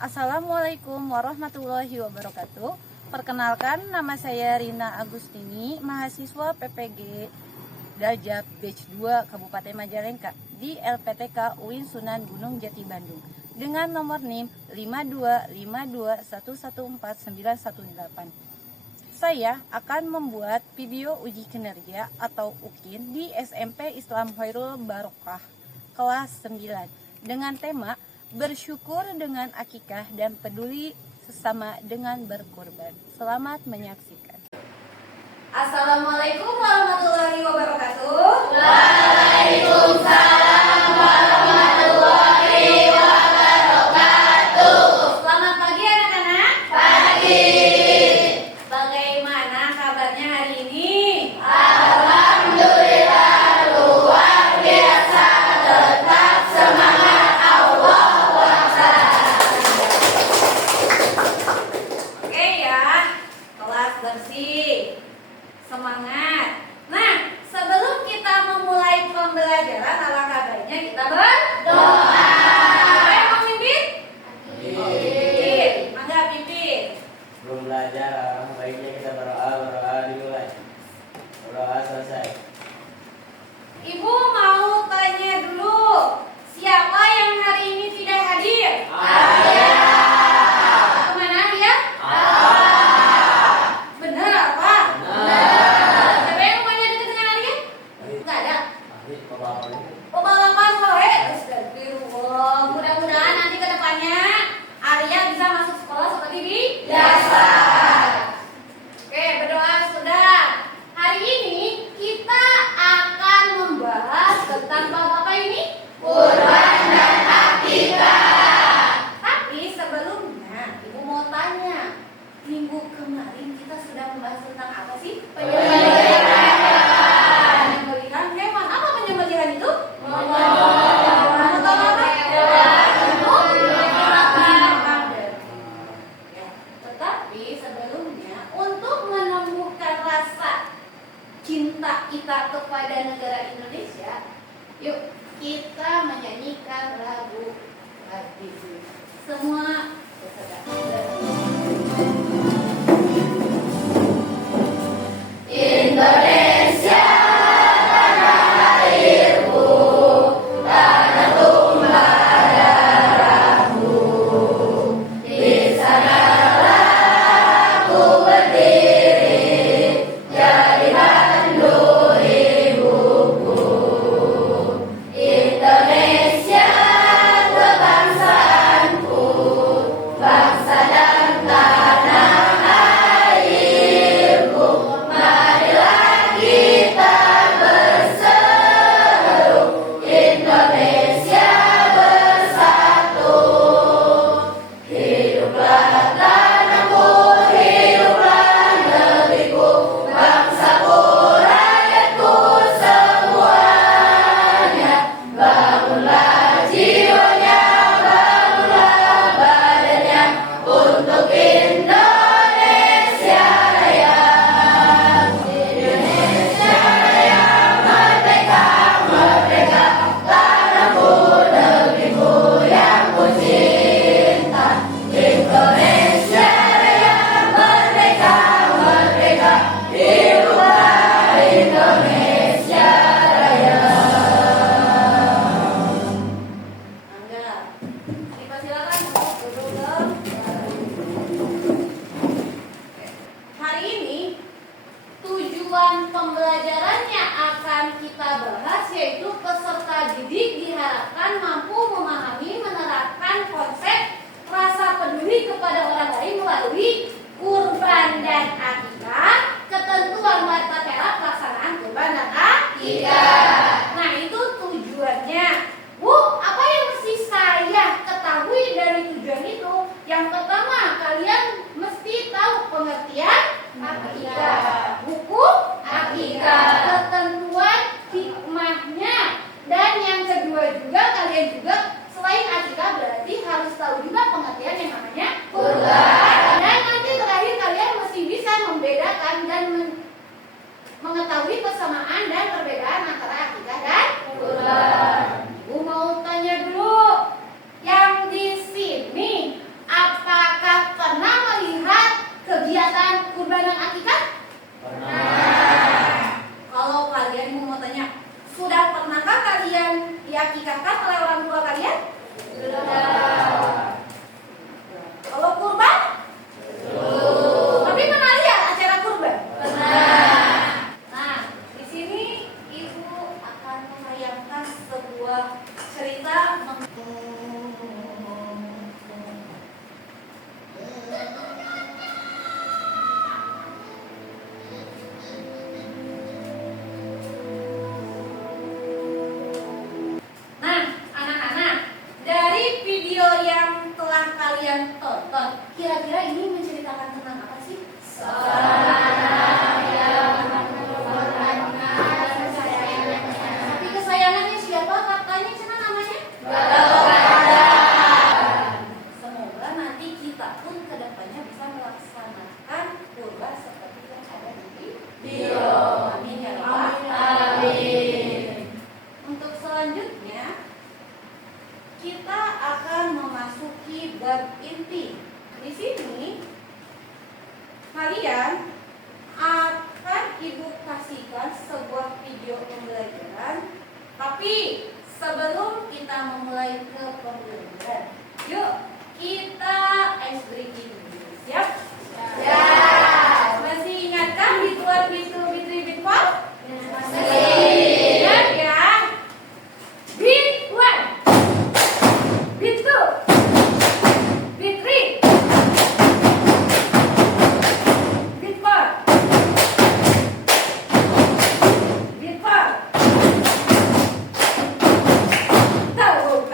Assalamualaikum warahmatullahi wabarakatuh. Perkenalkan, nama saya Rina Agustini, mahasiswa PPG Dajab Batch 2 Kabupaten Majalengka di LPTK UIN Sunan Gunung Jati Bandung dengan nomor NIM 52521149118. Saya akan membuat video uji kinerja atau UKIN di SMP Islam Khairul Barokah kelas 9 dengan tema bersyukur dengan akikah dan peduli sesama dengan berkorban. Selamat menyaksikan. Assalamualaikum warahmatullahi wabarakatuh. Waalaikumsalam warahmatullahi wabarakatuh. Selamat pagi anak-anak. Pagi. Bagaimana kabarnya hari ini? Alhamdulillah luar biasa, tetap semangat, Allah Akbar. Oke ya, kelas bersih, semangat. Nah, kalian tonton, kira-kira ini menceritakan tentang apa sih? Tapi kesayangannya siapa? Katanya Cina namanya? Semoga nanti kita pun kedepannya bisa melaksanakan kurban seperti yang ada di video. Amin ya Rabbal alamin. Untuk selanjutnya kita akan memasuki bab inti. Di sini kalian akan Ibu kasihkan sebuah video pembelajaran. Tapi sebelum kita memulai ke pembelajaran, yuk kita ice breaking dulu. Siap? Ya. Masih ingatkan bituan bitu bitpol? Masih. Ingat ya? Bit 1, bit 2, bit 3, bit 4, bit 5. Tahu.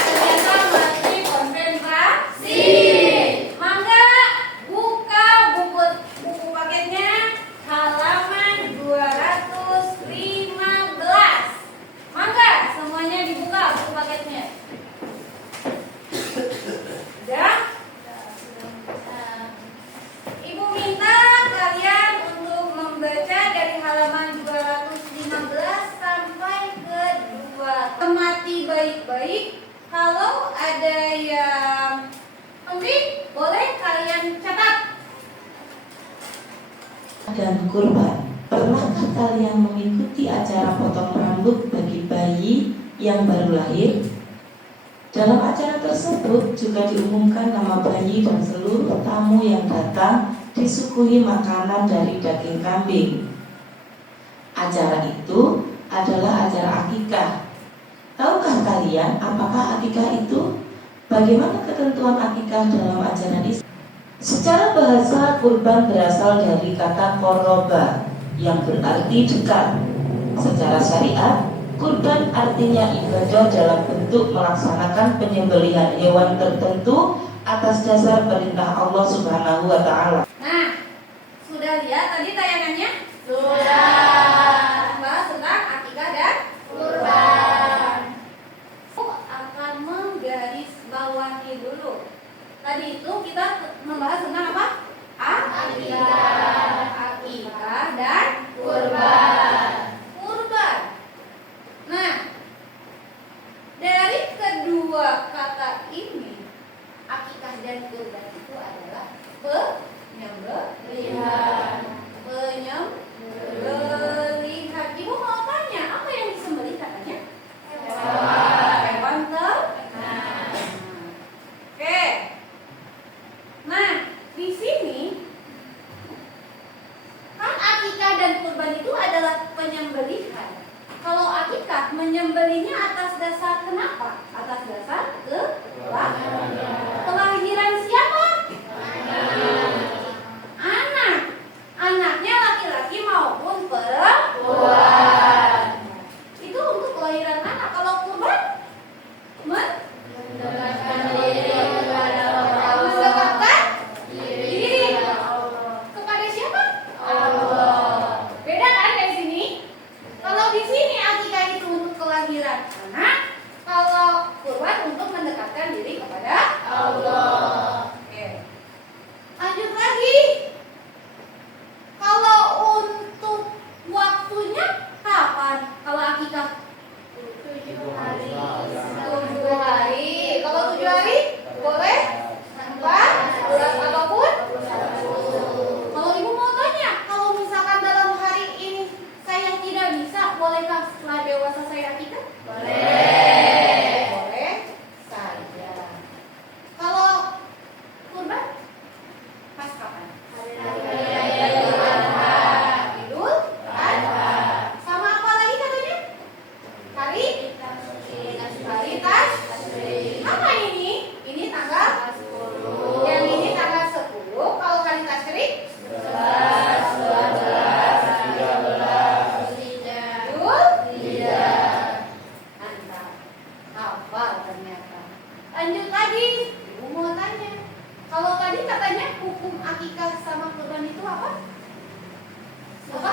Ternyata masih konsentrasi. Mangga buka buku paketnya halaman 215. Mangga semuanya dibuka buku paketnya. Sudah? Ibu minta kalian untuk membaca dari halaman 215 sampai ke 2. Amati baik-baik. Kalau ada yang penting, boleh kalian catat. Dan kurban. Pernahkah kalian mengikuti acara potong rambut bagi bayi yang baru lahir? Dalam acara tersebut juga diumumkan nama bayi dan seluruh tamu yang datang disuguhi makanan dari daging kambing. Acara itu adalah acara akikah. Tahukah kalian apakah akikah itu? Bagaimana ketentuan akikah dalam ajaran Islam? Secara bahasa, kurban berasal dari kata koroba yang berarti dekat. Secara syariat, kurban artinya ibadah dalam bentuk melaksanakan penyembelihan hewan tertentu atas dasar perintah Allah Subhanahu wa Ta'ala. Nah, sudah lihat tadi tayangannya? Sudah. Bahas tentang akikah dan Kurban. aku akan menggarisbawahi dulu. Tadi itu kita membahas tentang apa? Akikah dan Kurban. kurban. Nah, dari kedua kata ini, akikah dan kurban itu adalah penyembelihan. Penyembelihan. Ibu mau tanya, apa yang disembelih katanya? Hewan ternak. Oke. Nah, di sini kan akikah dan kurban itu adalah penyembelihan. Kalau akikah menyembelihnya atas dasar kenapa? Atas dasar kelahiran siapa? Anak. Ibu mau tanya. Kalau tadi katanya hukum akikah sama kurban itu apa? Apa?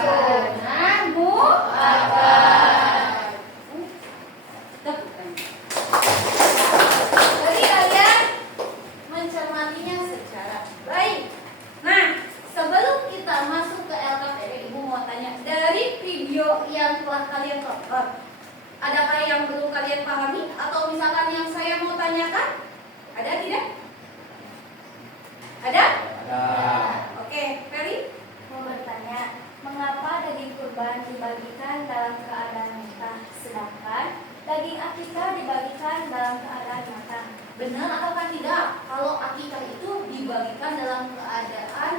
Sunnah muakkad. Jadi kalian mencermatinya secara baik. Nah, sebelum kita masuk ke LKPD, Ibu mau tanya, dari video yang telah kalian tonton, adakah yang belum kalian pahami? Atau misalkan yang saya mau tanyakan? Ada tidak? Ada? Ada. Oke, Ferry? Mau bertanya, mengapa daging kurban dibagikan dalam keadaan mentah, sedangkan daging akikah dibagikan dalam keadaan matang? Benar ataukah tidak? Kalau akikah itu dibagikan dalam keadaan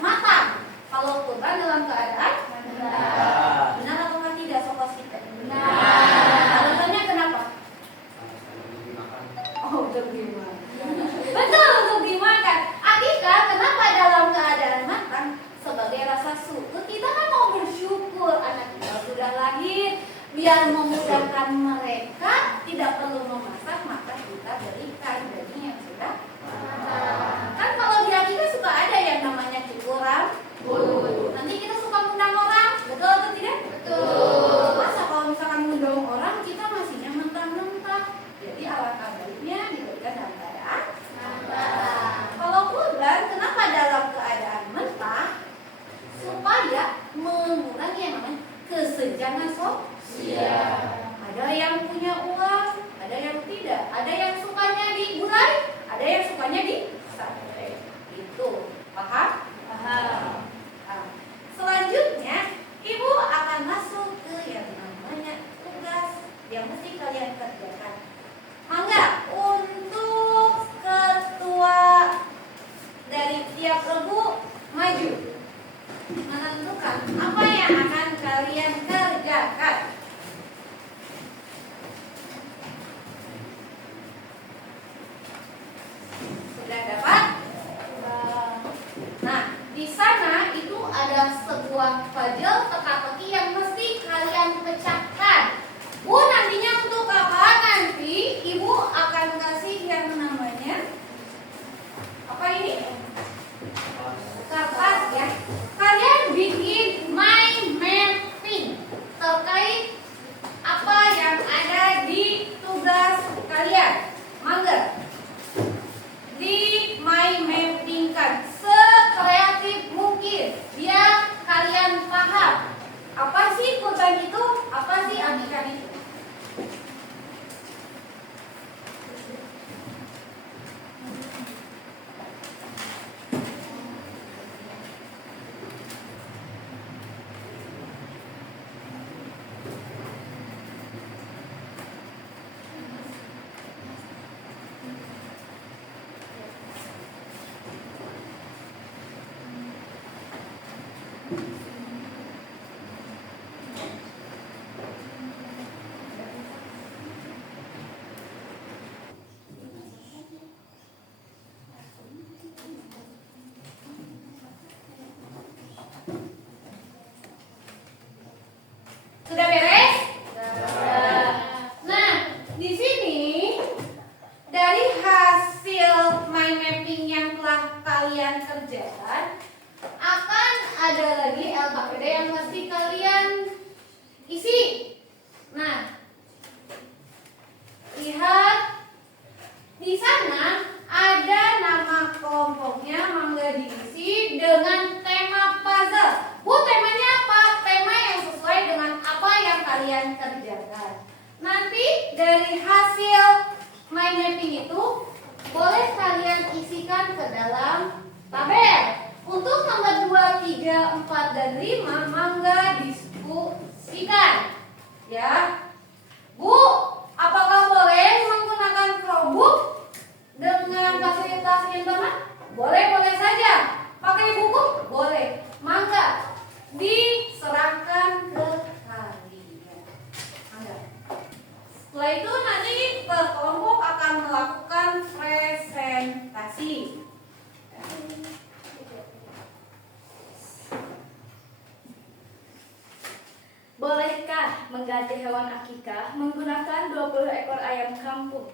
matang. Kalau kurban dalam keadaan Benar. benar ataukah tidak, Sobat kita? Benar. Alasannya kenapa? Oh, untuk dimakan. Betul, untuk dimakan. Akikah kenapa dalam keadaan matang? Sebagai rasa syukur. Kita kan mau bersyukur anak kita sudah lahir. Biar memudahkan mereka, tidak perlu memasak, maka kita berikan daging yang sudah matang. Kan kalau di akikah suka ada yang namanya cukuran. Nanti kita suka ngundang orang, betul atau tidak? Betul. Masa kalau misalkan ngundang orang kita masihnya mentah-mentah. Jadi alangkah baiknya diberikan dalam keadaan matang. Kalau kurban, kenapa dalam keadaan mentah? Supaya mengurangi yang namanya kesenjangan sosial. Ada yang punya uang, ada yang tidak. Ada yang sukanya digulai, ada yang sukanya di sate. Itu paham? Paham. Nah, selanjutnya, Ibu akan masuk ke yang namanya tugas yang mesti kalian kerjakan. Mangga untuk ketua dari tiap regu maju menentukan apa yang akan kalian kerjakan. Sudah dapat? Nah, di sana itu ada sebuah puzzle teka-teki yang mesti kalian pecahkan. Bu, nantinya untuk apa? Nanti Ibu akan kasih yang namanya apa ini? Kertas ya. Kalian bikin mind mapping terkait apa yang ada di tugas kalian. Mangga di mind mapping kan sekreatif mungkin biar kalian paham apa sih kurban itu, apa sih akikah itu. Sudah beres? Nah, di sini dari hasil mind mapping yang telah kalian kerjakan akan ada lagi LKPD yang mesti kalian isi. Nah, lihat di sana ada nama kelompoknya, mangga diisi dengan tema puzzle. Bu, temanya apa? Tema yang sesuai dengan apa yang kalian kerjakan. Nanti dari hasil mind mapping itu boleh kalian isikan ke dalam tabel. Untuk nomor 2, 3, 4, dan 5 mangga diskusikan. Ya. Bu, apakah boleh menggunakan Chromebook dengan fasilitas internet? Boleh-boleh saja. Pakai buku? Boleh. Mangga diserahkan ke kalian. Mangga. Setelah itu nanti per kelompok akan melakukan presentasi. Bolehkah mengganti hewan akikah menggunakan 20 ekor ayam kampung?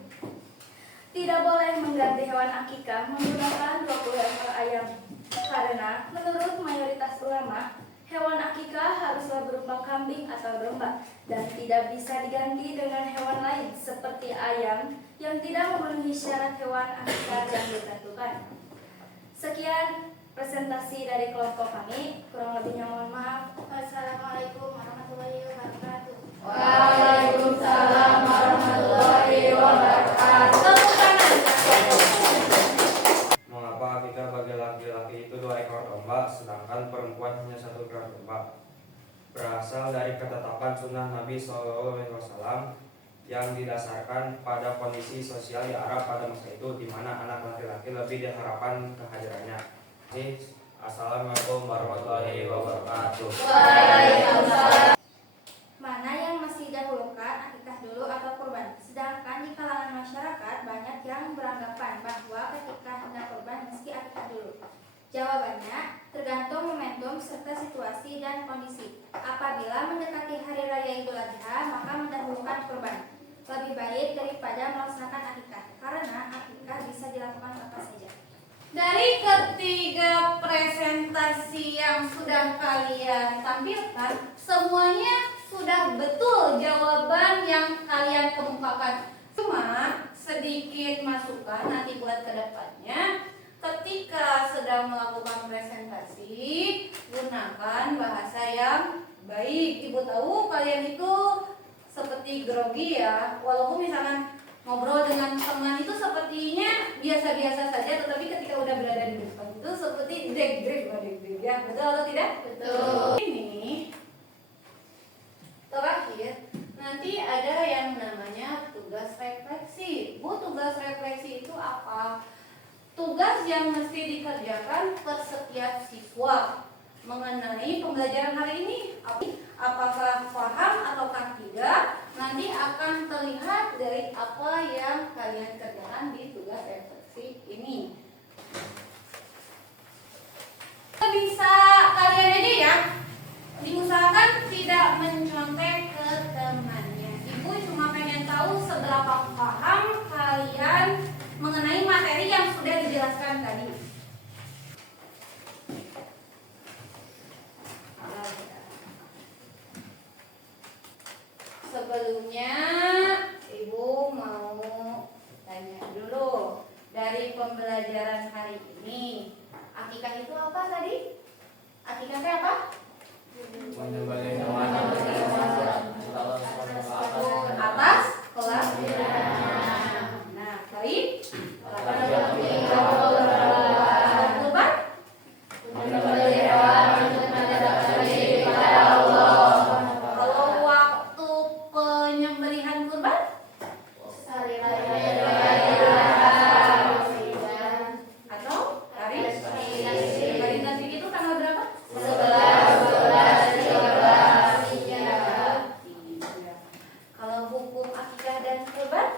Tidak boleh mengganti hewan akikah menggunakan 20 ekor ayam. Karena menurut mayoritas ulama, hewan akikah haruslah berupa kambing atau domba dan tidak bisa diganti dengan hewan lain seperti ayam yang tidak memenuhi syarat hewan akikah yang ditentukan. Sekian presentasi dari kelompok kami. Kurang lebihnya mohon maaf. Wassalamualaikum warahmatullahi wabarakatuh. Waalaikumsalam warahmatullahi wabarakatuh. Mengapa akikah bagi laki-laki itu 2 ekor domba, sedangkan perempuan hanya 1 ekor domba? Berasal dari ketetapan sunnah Nabi SAW yang didasarkan pada kondisi sosial di Arab pada masa itu, di mana anak laki-laki lebih diharapkan kehadirannya. Assalamualaikum warahmatullahi wabarakatuh. Waalaikumsalam. Mana yang masih didahulukan, akikah dulu atau kurban? Sedangkan di kalangan masyarakat banyak yang beranggapan bahwa ketika hendak kurban mesti akikah dulu. Jawabannya tergantung momentum serta situasi dan kondisi. Apabila mendekati hari raya Idul Adha, maka mendahulukan kurban lebih baik daripada melaksanakan akikah, karena akikah bisa dilakukan apa saja. Dari ketiga presentasi yang sudah kalian tampilkan, semuanya sudah betul jawaban yang kalian kemukakan. Cuma sedikit masukan nanti buat kedepannya. Ketika sedang melakukan presentasi, gunakan bahasa yang baik. Ibu tahu kalian itu seperti grogi ya. Walaupun misalkan ngobrol dengan teman itu sepertinya biasa-biasa saja, tetapi ketika udah berada di depan itu seperti deg-deg ya. Betul atau tidak? Betul. Ini terakhir nanti ada yang namanya tugas refleksi. Bu, tugas refleksi itu apa? Tugas yang mesti dikerjakan per setiap siswa mengenai pembelajaran hari ini. Apakah paham ataukah tidak, nanti akan terlihat dari apa yang kalian kerjakan di tugas refleksi ini. Bisa kalian aja ya, diusahakan tidak mencontek ke temannya. Ibu cuma pengen tahu seberapa paham kalian mengenai materi yang sudah dijelaskan tadi. Sebelumnya Ibu mau tanya dulu, dari pembelajaran hari ini, akikah itu apa tadi? Akikah itu apa? Menyembelih hewan Atas kelas. Nah, baik. Kurban? Kalau waktu penyembelihan kurban? Atau hari? Hari tasbih itu tanggal berapa? 11. Kalau hukum akikah dan kurban?